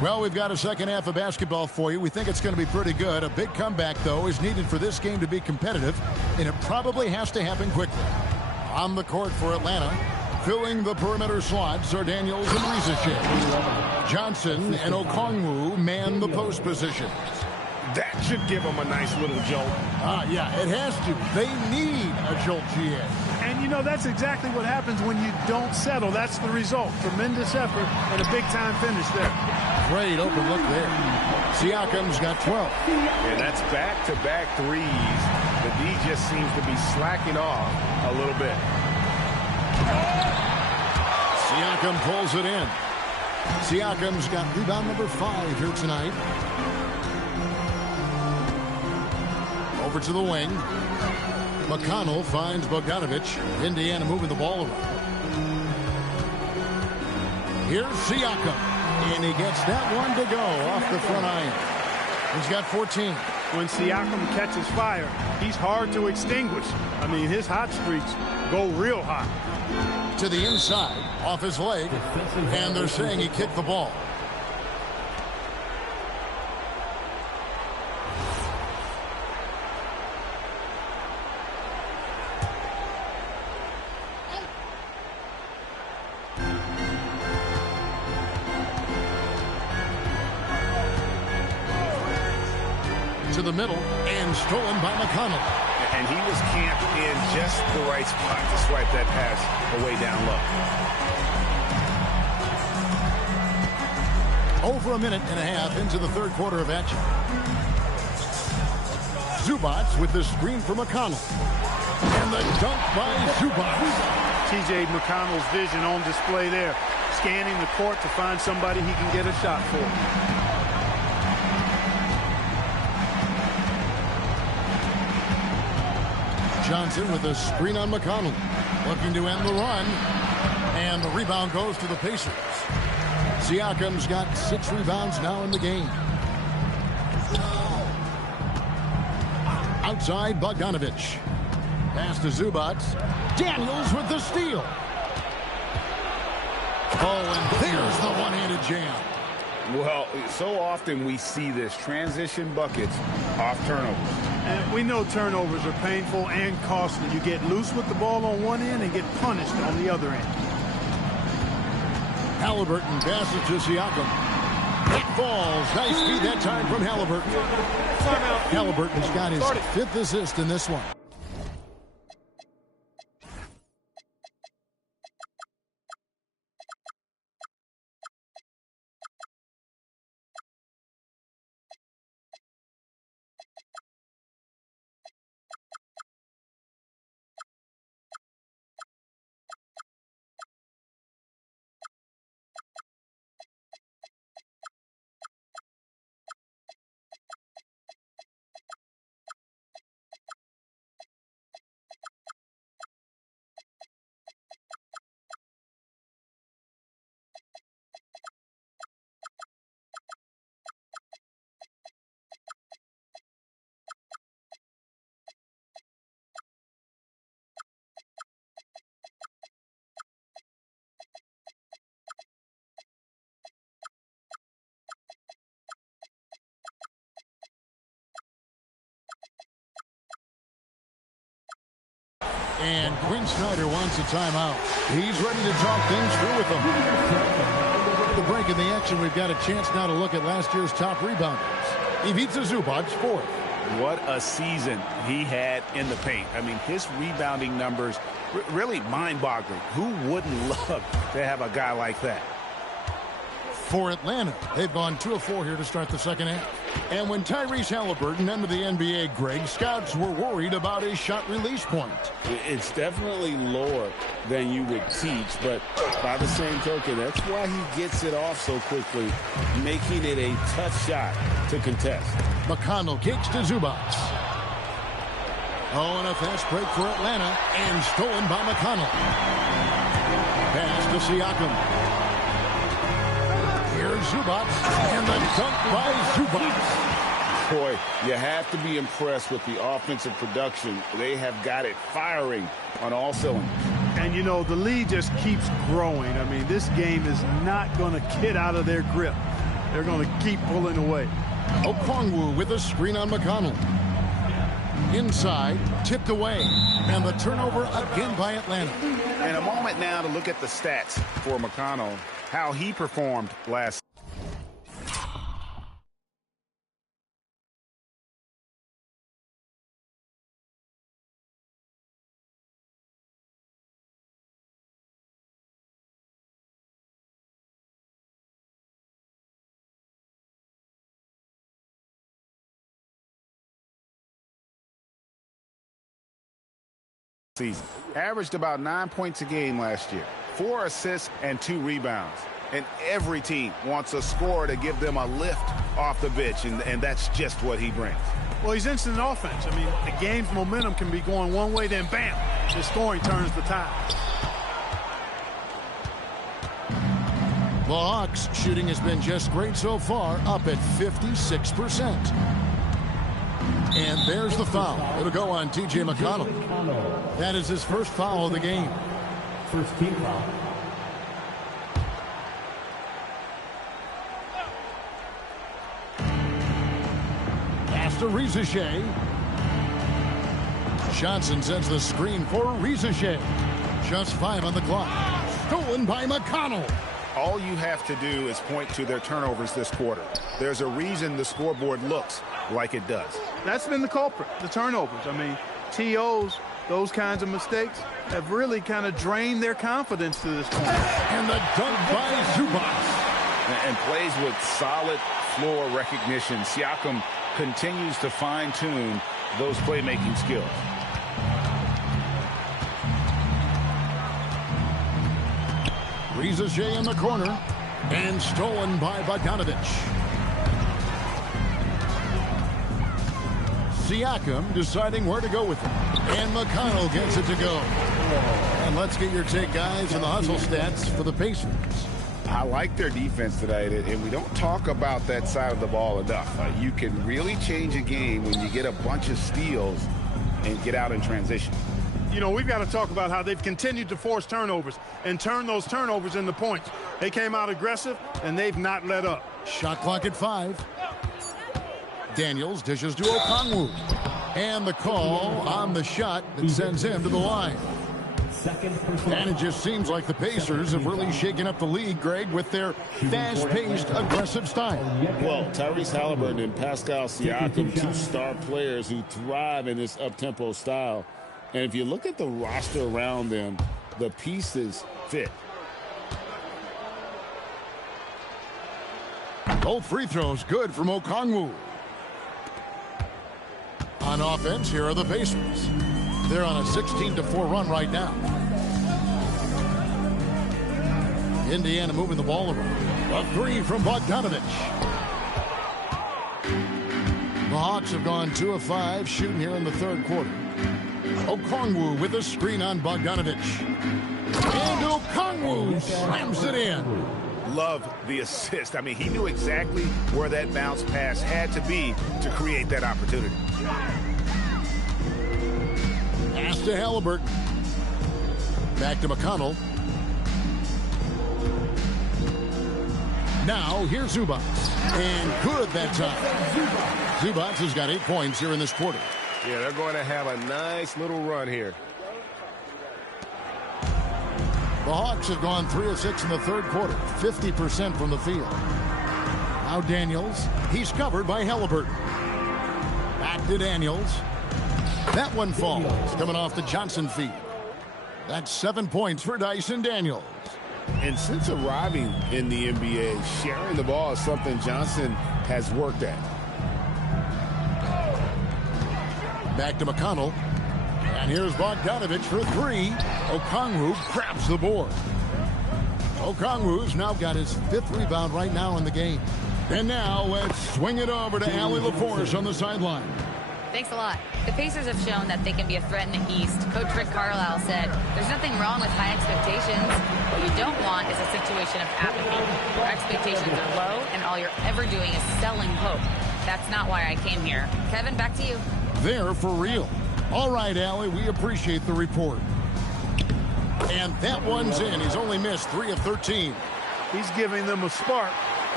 Well, we've got a second half of basketball for you. We think it's going to be pretty good. A big comeback, though, is needed for this game to be competitive, and it probably has to happen quickly. On the court for Atlanta, filling the perimeter slots are Daniels and Lilcheese. Johnson and Okongwu man the post positions. That should give them a nice little jolt. Yeah, it has to. They need a jolt, GA. And, you know, that's exactly what happens when you don't settle. That's the result. Tremendous effort and a big-time finish there. Great open look there. Siakam's got 12. And that's back-to-back threes. The D just seems to be slacking off a little bit. Siakam pulls it in. Siakam's got rebound number 5 here tonight. Over to the wing. McConnell finds Bogdanovich. Indiana moving the ball around. Here's Siakam. And he gets that one to go off the front iron. He's got 14. When Siakam catches fire, he's hard to extinguish. I mean, his hot streaks go real hot. To the inside, off his leg. And they're saying he kicked the ball. To the middle and stolen by McConnell. And he was camped in just the right spot to swipe that pass away down low. Over a minute and a half into the third quarter of action. Zubac with the screen for McConnell. And the dunk by Zubac. T.J. McConnell's vision on display there. Scanning the court to find somebody he can get a shot for. Johnson with a screen on McConnell. Looking to end the run. And the rebound goes to the Pacers. Siakam's got 6 rebounds now in the game. Outside, Bogdanovich. Pass to Zubac. Daniels with the steal. Oh, and there's the one-handed jam. Well, so often we see this. Transition buckets off turnovers. And we know turnovers are painful and costly. You get loose with the ball on one end and get punished on the other end. Halliburton passes to Siakam. It falls. Nice feed that time from Halliburton. Halliburton's got his 5th assist in this one. And Quinn Snyder wants a timeout. He's ready to talk things through with them. The break in the action, we've got a chance now to look at last year's top rebounders. Ivica Zubac, 4th. What a season he had in the paint. I mean, his rebounding numbers really mind-boggling. Who wouldn't love to have a guy like that? For Atlanta, they've gone 2 of 4 here to start the second half. And when Tyrese Halliburton entered the NBA, Greg, scouts were worried about his shot release point. It's definitely lower than you would teach, but by the same token, that's why he gets it off so quickly, making it a tough shot to contest. McConnell kicks to Zubac. Oh, and a fast break for Atlanta, and stolen by McConnell. Pass to Siakam. Here's Zubac, and the dunk by Zubac. Boy, you have to be impressed with the offensive production. They have got it firing on all cylinders. And, you know, the lead just keeps growing. I mean, this game is not going to get out of their grip. They're going to keep pulling away. Okongwu with a screen on McConnell. Inside, tipped away, and the turnover again by Atlanta. And a moment now to look at the stats for McConnell, how he performed last. Season. Averaged about 9 points a game last year, 4 assists and 2 rebounds. And every team wants a scorer to give them a lift off the bench, and that's just what he brings. Well, he's instant offense. I mean, the game's momentum can be going one way, then bam, his scoring turns the tide. The Hawks' shooting has been just great so far, up at 56%. And there's the foul. It'll go on T.J. McConnell. That is his first foul of the game. First team foul. Pass to Rizachet. Johnson sends the screen for Rizachet. Just 5 on the clock. Stolen by McConnell. All you have to do is point to their turnovers this quarter. There's a reason the scoreboard looks like it does. That's been the culprit, the turnovers. I mean, TOs, those kinds of mistakes have really kind of drained their confidence to this point. And the dunk by Zubac. And plays with solid floor recognition. Siakam continues to fine-tune those playmaking skills. Rizachet in the corner. And stolen by Bogdanovich. Siakam deciding where to go with it. And McConnell gets it to go. And let's get your take, guys, on the hustle stats for the Pacers. I like their defense tonight, and we don't talk about that side of the ball enough. You can really change a game when you get a bunch of steals and get out in transition. You know, we've got to talk about how they've continued to force turnovers and turn those turnovers into points. They came out aggressive, and they've not let up. Shot clock at 5. Daniels dishes to Okongwu. And the call on the shot that sends him to the line. And it just seems like the Pacers have really shaken up the league, Greg, with their fast-paced, aggressive style. Well, Tyrese Halliburton and Pascal Siakam, 2 star players who thrive in this up-tempo style. And if you look at the roster around them, the pieces fit. Both free throws good from Okongwu. On offense, here are the Pacers. They're on a 16-4 run right now. Indiana moving the ball around. A 3 from Bogdanovich. The Hawks have gone 2 of 5 shooting here in the third quarter. Okongwu with a screen on Bogdanovich. And Okongwu slams it in. Love the assist. I mean, he knew exactly where that bounce pass had to be to create that opportunity. Pass to Halliburton. Back to McConnell. Now here's Zubac. And good that time. Zubac has got 8 points here in this quarter. Yeah, they're going to have a nice little run here. The Hawks have gone 3 of 6 in the third quarter, 50% from the field. Now Daniels, he's covered by Halliburton. Back to Daniels. That one falls, coming off the Johnson feed. That's 7 points for Dyson Daniels. And since arriving in the NBA, sharing the ball is something Johnson has worked at. Back to McConnell. And here's Bogdanovich for 3. Okongwu grabs the board. Okongwu's now got his 5th rebound right now in the game. And now let's swing it over to Allie LaForce on the sideline. Thanks a lot. The Pacers have shown that they can be a threat in the East. Coach Rick Carlisle said, there's nothing wrong with high expectations. What you don't want is a situation of apathy, where expectations are low and all you're ever doing is selling hope. That's not why I came here. Kevin, back to you. They're for real. All right, Allie, we appreciate the report. And that one's in. He's only missed 3 of 13. He's giving them a spark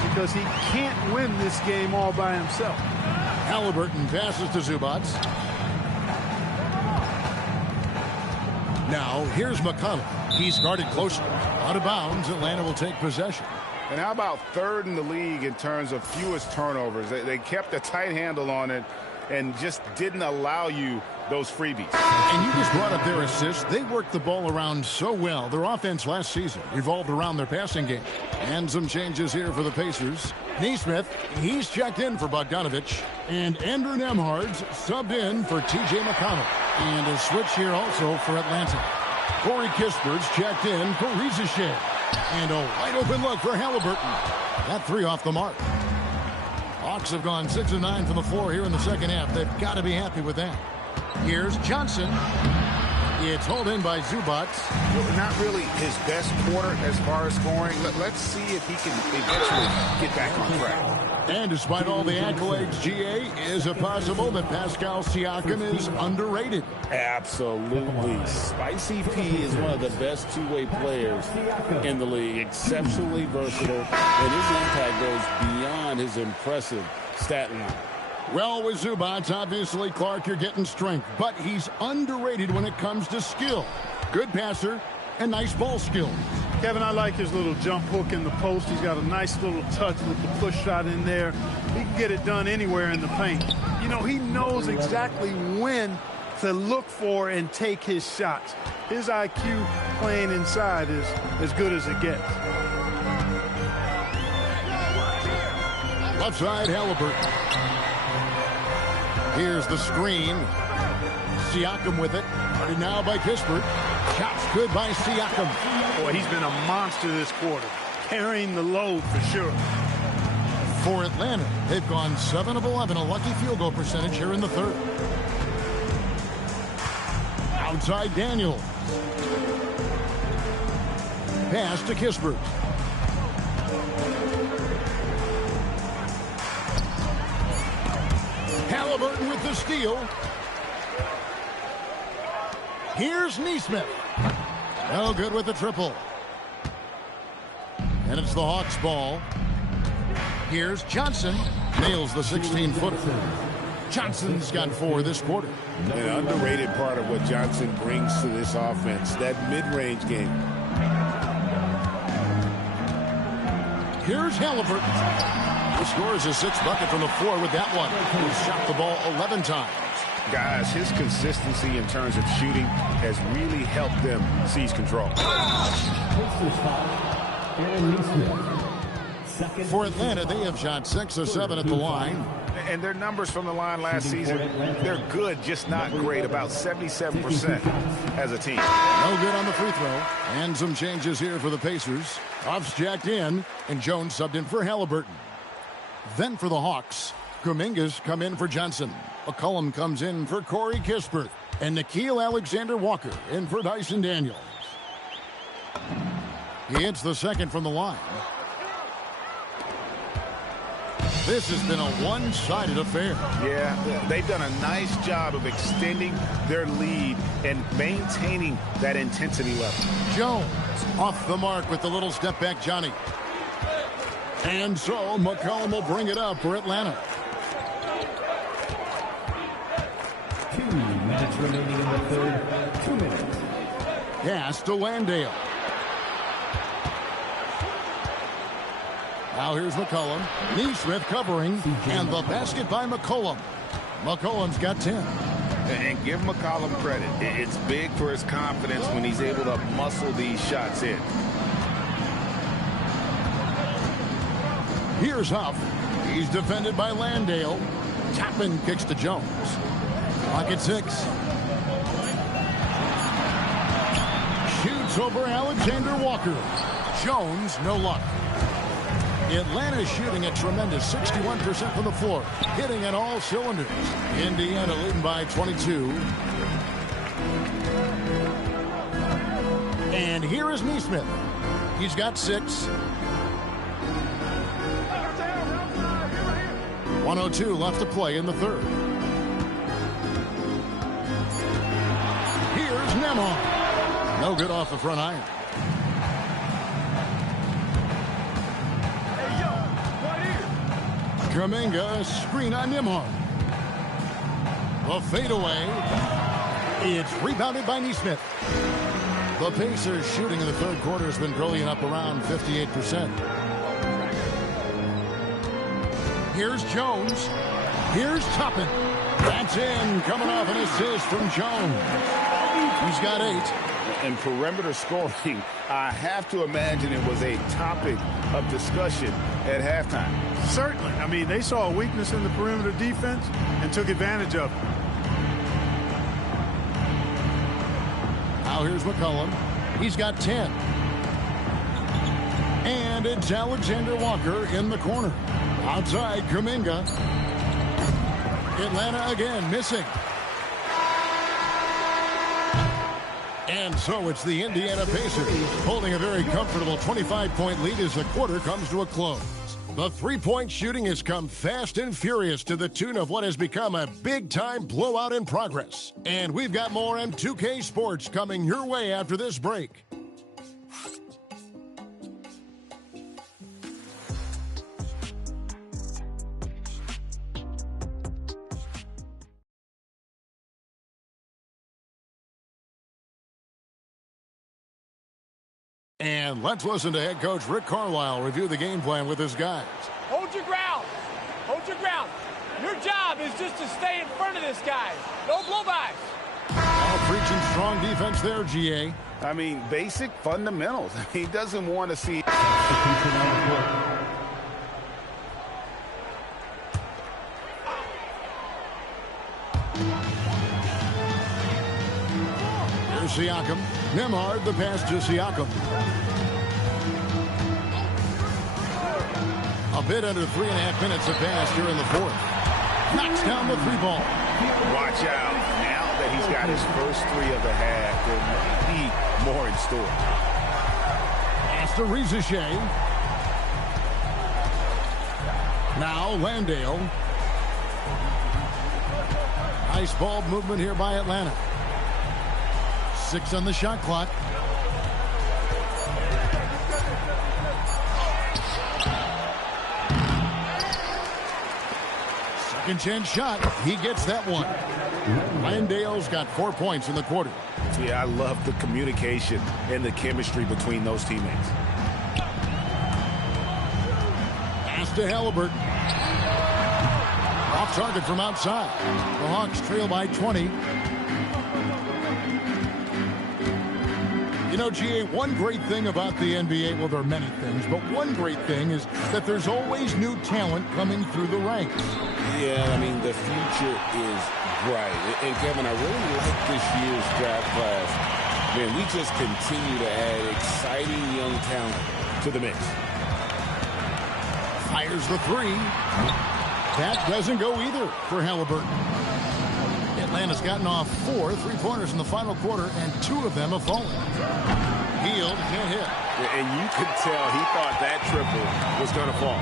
because he can't win this game all by himself. Halliburton passes to Zubac. Now, here's McConnell. He's guarded closely. Out of bounds, Atlanta will take possession. And how about third in the league in terms of fewest turnovers? They kept a tight handle on it and just didn't allow you those freebies. And you just brought up their assists. They worked the ball around so well. Their offense last season revolved around their passing game. And some changes here for the Pacers. Nesmith, he's checked in for Bogdanovich. And Andrew Nembhard's subbed in for T.J. McConnell. And a switch here also for Atlanta. Corey Kispert's checked in for Rizachet. And a wide open look for Halliburton. That three off the mark. Hawks have gone 6 of 9 from the floor here in the second half. They've got to be happy with that. Here's Johnson. It's hauled in by Zubac. Not really his best quarter as far as scoring. Let's see if he can eventually get back on track. And despite all the accolades, GA, is it possible that Pascal Siakam is underrated? Absolutely. Spicy P is one of the best two-way players in the league. Exceptionally versatile, and his impact goes beyond his impressive stat line. Well, with Zubac, obviously, Clark, you're getting strength, but he's underrated when it comes to skill. Good passer and nice ball skills. Kevin, I like his little jump hook in the post. He's got a nice little touch with the push shot in there. He can get it done anywhere in the paint. You know, he knows exactly when to look for and take his shots. His IQ playing inside is as good as it gets. Left side, Halliburton. Here's the screen. Siakam with it. Guarded now by Kispert. Shots good by Siakam. Boy, he's been a monster this quarter, carrying the load for sure. For Atlanta, they've gone 7 of 11, a lucky field goal percentage here in the third. Outside Daniels. Pass to Kispert. Halliburton with the steal. Here's Nesmith. No good with the triple. And it's the Hawks' ball. Here's Johnson. Nails the 16-footer. Johnson's got 4 this quarter. An underrated part of what Johnson brings to this offense, that mid-range game. Here's Halliburton. He scores his 6th bucket from the floor with that one. He shot the ball 11 times. Guys, his consistency in terms of shooting has really helped them seize control. For Atlanta, they have shot 6 of 7 at the line. And their numbers from the line last season, they're good, just not great, about 77% as a team. No good on the free throw. And some changes here for the Pacers. Off's jacked in, and Jones subbed in for Halliburton. Then for the Hawks, Kuminga's come in for Johnson. McCollum comes in for Corey Kispert. And Nickeil Alexander-Walker in for Dyson Daniels. He hits the second from the line. This has been a one-sided affair. Yeah, they've done a nice job of extending their lead and maintaining that intensity level. Jones off the mark with the little step back Johnny. And so McCollum will bring it up for Atlanta. 2 minutes remaining in the third. 2 minutes. Pass to Landale. Now here's McCollum. Nesmith covering. And the basket by McCollum. McCollum's got 10. And give McCollum credit. It's big for his confidence when he's able to muscle these shots in. Here's Huff. He's defended by Landale. Chapman kicks to Jones. Clock at 6. Shoots over Alexander Walker. Jones, no luck. Atlanta shooting a tremendous 61% from the floor, hitting on all cylinders. Indiana leading by 22. And here is Nesmith. He's got 6. 1:02 left to play in the third. Here's Nembhard. No good off the front iron. Kuminga, screen on Nembhard. The fadeaway. It's rebounded by Nesmith. The Pacers shooting in the third quarter has been brilliant, up around 58%. Here's Jones. Here's Toppin. That's in, coming off an assist from Jones. He's got 8. And perimeter scoring, I have to imagine it was a topic of discussion at halftime. Certainly. I mean, they saw a weakness in the perimeter defense and took advantage of it. Now here's McCollum. He's got 10. And it's Alexander Walker in the corner. Outside, Kuminga. Atlanta again, missing. And so it's the Indiana Pacers holding a very comfortable 25-point lead as the quarter comes to a close. The three-point shooting has come fast and furious to the tune of what has become a big-time blowout in progress. And we've got more M2K Sports coming your way after this break. And let's listen to head coach Rick Carlisle review the game plan with his guys. Hold your ground. Hold your ground. Your job is just to stay in front of this guy. No blow-bys. Now preaching strong defense there, GA. I mean, basic fundamentals. He doesn't want to see... Here's Siakam. Nembhard, the pass to Siakam. A bit under 3.5 minutes have passed here in the fourth. Knocks down the three ball. Watch out. Now that he's got his first 3 of the half, there might be more in store. Pass to Riziche. Now Landale. Nice ball movement here by Atlanta. 6 on the shot clock. Second chance shot. He gets that one. Landale's got 4 points in the quarter. Yeah, I love the communication and the chemistry between those teammates. Pass to Halliburton. Off target from outside. The Hawks trail by 20. You know, GA, one great thing about the NBA, well, there are many things, but one great thing is that there's always new talent coming through the ranks. Yeah, I mean, the future is bright. And, Kevin, I really like this year's draft class. Man, we just continue to add exciting young talent to the mix. Fires the 3. That doesn't go either for Halliburton. Atlanta's gotten off 4 3-pointers in the final quarter, and 2 of them have fallen. Hield can't hit. And you could tell he thought that triple was going to fall.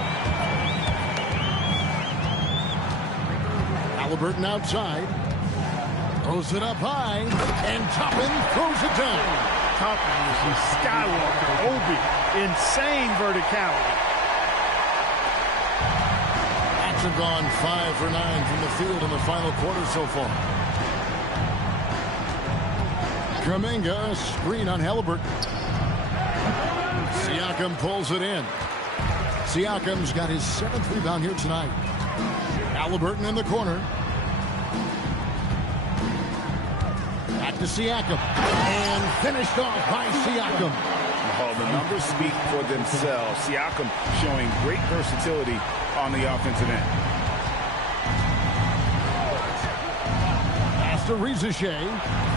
Halliburton outside. Throws it up high, and Toppin throws it down. Toppin is a Skywalker, Obi. Insane verticality. Hawks have gone 5 for 9 from the field in the final quarter so far. Kuminga, screen on Halliburton. Siakam pulls it in. Siakam's got his 7th rebound here tonight. Halliburton in the corner. Back to Siakam. And finished off by Siakam. Oh, the numbers speak for themselves. Siakam showing great versatility on the offensive end. Pass to Riziche.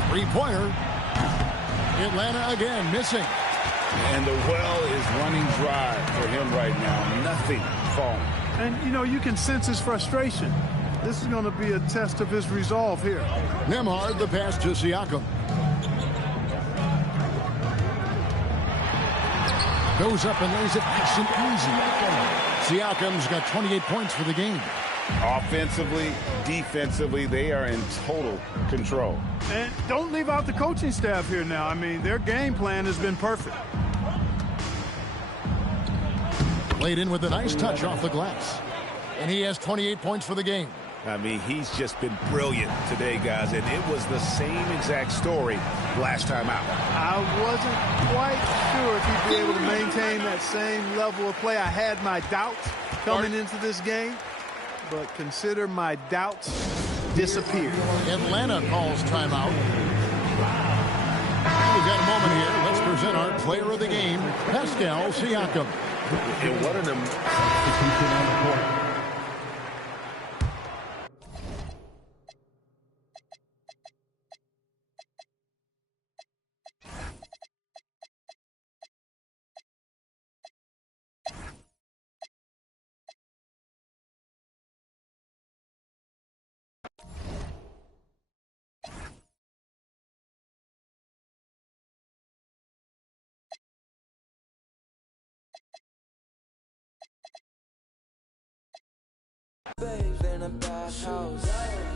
3-pointer. Atlanta again missing. And the well is running dry for him right now. Nothing falling. And, you know, you can sense his frustration. This is going to be a test of his resolve here. Nembhard, the pass to Siakam. Goes up and lays it nice and easy. Siakam's got 28 points for the game. Offensively, defensively, they are in total control. And don't leave out the coaching staff here now. I mean, their game plan has been perfect. Played in with a nice touch off the glass. And he has 28 points for the game. I mean, he's just been brilliant today, guys, and it was the same exact story last time out. I wasn't quite sure if he'd be able to maintain that same level of play. I had my doubts coming into this game, but consider my doubts disappeared. Atlanta calls timeout. We've got a moment here. Let's present our player of the game, Pascal Siakam. And what an substitution on the court. Babe in a bathhouse.